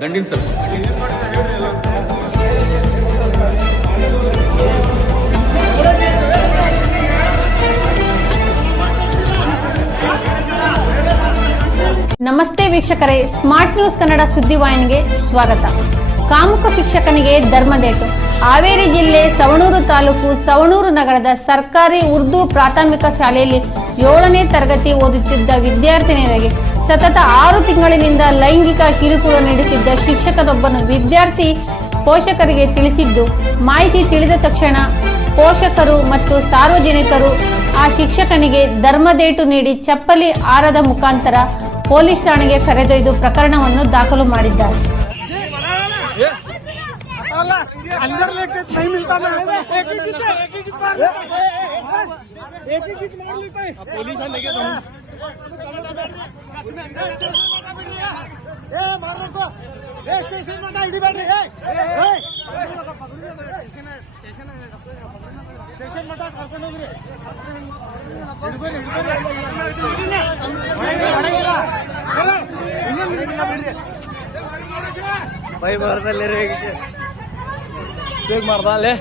ದಂಡಿನ ಸರ್. ನಮಸ್ತೆ ವೀಕ್ಷಕರೇ, ಸ್ಮಾರ್ಟ್ ನ್ಯೂಸ್ ಕನ್ನಡ ಸುದ್ದಿವಾಹಿನಿಗೆ ಸ್ವಾಗತ. ಕಾಮುಕ ಶಿಕ್ಷಕನಿಗೆ ಧರ್ಮದೇಟು. ಹಾವೇರಿ ಜಿಲ್ಲೆ ಸವಣೂರು ತಾಲೂಕು ಸವಣೂರು ನಗರದ ಸರ್ಕಾರಿ ಉರ್ದು ಪ್ರಾಥಮಿಕ ಶಾಲೆಯಲ್ಲಿ 7ನೇ ತರಗತಿ ಓದುತ್ತಿದ್ದ ವಿದ್ಯಾರ್ಥಿನಿಯರಿಗೆ ಸತತ 6 ತಿಂಗಳಿನಿಂದ ಲೈಂಗಿಕ ಕಿರುಕುಳ ನೀಡುತ್ತಿದ್ದ ಶಿಕ್ಷಕನೊಬ್ಬನು ವಿದ್ಯಾರ್ಥಿ ಪೋಷಕರಿಗೆ ತಿಳಿಸಿದ್ದು, ಮಾಹಿತಿ ತಿಳಿದ ತಕ್ಷಣ ಪೋಷಕರು ಮತ್ತು ಸಾರ್ವಜನಿಕರು ಆ ಶಿಕ್ಷಕನಿಗೆ ಧರ್ಮದೇಟು ನೀಡಿ ಚಪ್ಪಲಿ ಹಾರದ ಮುಖಾಂತರ ಪೊಲೀಸ್ ಠಾಣೆಗೆ ಕರೆದೊಯ್ದು ಪ್ರಕರಣವನ್ನು ದಾಖಲು ಮಾಡಿದ್ದಾರೆ. भाई मारता ले रहे हैं मारता ले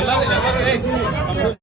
ಎಲ್ಲ